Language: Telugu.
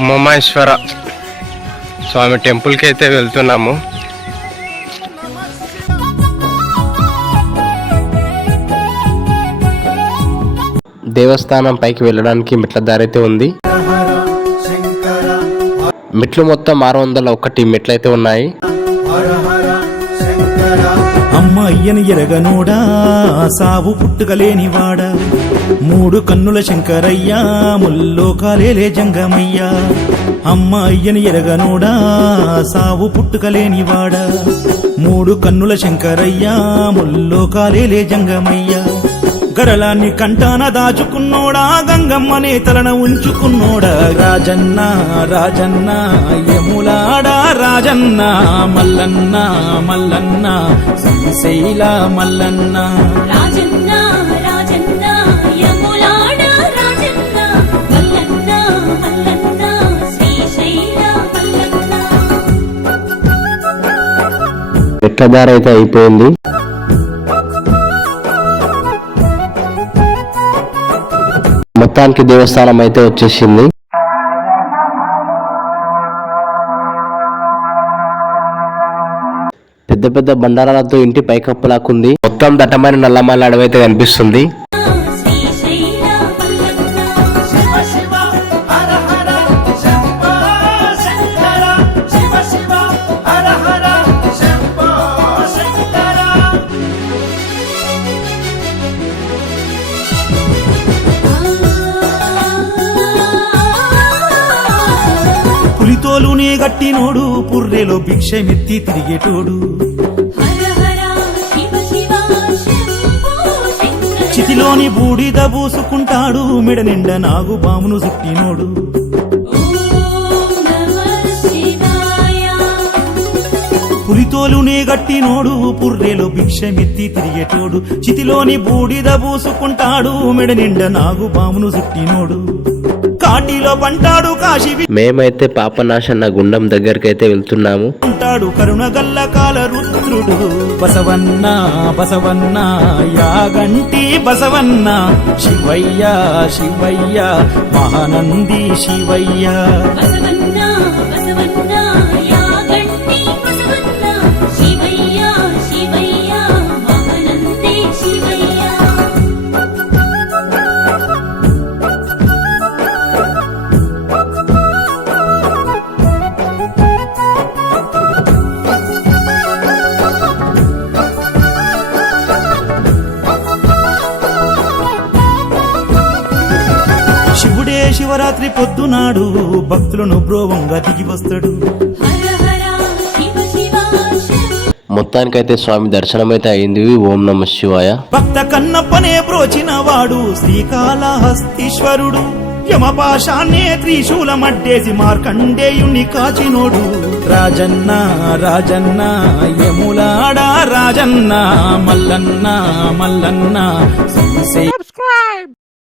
ఉమామహేశ్వర స్వామి టెంపుల్కి అయితే వెళ్తున్నాము. దేవస్థానం పైకి వెళ్ళడానికి మెట్ల దారి అయితే ఉంది. మెట్లు మొత్తం 601 మెట్లయితే ఉన్నాయి. అమ్మ అయ్యని ఎరగనోడా సావు పుట్టుకలేనివాడా, 3 కన్నుల శంకరయ్యా ముల్లోకాలేలే జంగమయ్యా. అమ్మ అయ్యని ఎరగనోడా సావు పుట్టుకలేనివాడా, 3 కన్నుల శంకరయ్యా ముల్లోకాలేలే జంగమయ్యా. గరళాన్ని కంటాన దాచుకున్నోడా, గంగమ్మనే తలన ఉంచుకున్నోడా. రాజన్న రాజన్న యములాడా రాజన్న, మల్లన్న మల్లన్న శ్రీశైల మల్లన్న. రాజన్న రాజన్న యములాడా రాజన్న, మల్లన్న మల్లన్న శ్రీశైల మల్లన్న. మెట్లదారి అయితే అయిపోయింది. మొత్తానికి దేవస్థానం అయితే వచ్చేసింది. పెద్ద పెద్ద బండారాలతో ఇంటి పైకప్పులాకుంది. మొత్తం దట్టమైన నల్లమల్ల అడవి అయితే కనిపిస్తుంది. పులితోలునే గట్టినోడు, పుర్రెలో భిక్షమెత్తి తిరిగేటోడు, చితిలోని బూడిద పూసుకుంటాడు, మెడ నిండా నాగు బామును చుట్టినోడు. పులితోలునే గట్టినోడు, పుర్రెలో భిక్షమెత్తి తిరిగేటోడు, చితిలోని బూడిద పూసుకుంటాడు, మెడ నిండా నాగు బామును చుట్టినోడు. కాటిలో పంటాడు కాశీ. మేమైతే పాపనాశన్న గుండం దగ్గరికి అయితే వెళ్తున్నాము. అంటాడు కరుణగల్ల కాల రుద్రుడు, బసవన్న బసవన్న యాగంటి బసవన్న, శివయ్య శివయ్య మహానంది శివయ్య. బసవన్న బసవన్న యాగంటి బసవన్న, శివయ్య శివయ్య మహానంది శివయ్య. శివుడే శివరాత్రి పొద్దునాడు భక్తులను బ్రోవంగా దిగి వస్తాడు. మొత్తానికైతే స్వామి దర్శనం అయితే అయింది. ఓం నమ శివాయ. భక్త కన్నప్పనే బ్రోచిన వాడు శ్రీకాళహస్తీశ్వరుడు, యమపాశాన్నే త్రిశూలమడ్డేసి మార్కండేయుని కాచినోడు. రాజన్న రాజన్న యములాడా రాజన్న, మల్లన్న మల్లన్న శ్రీశైల.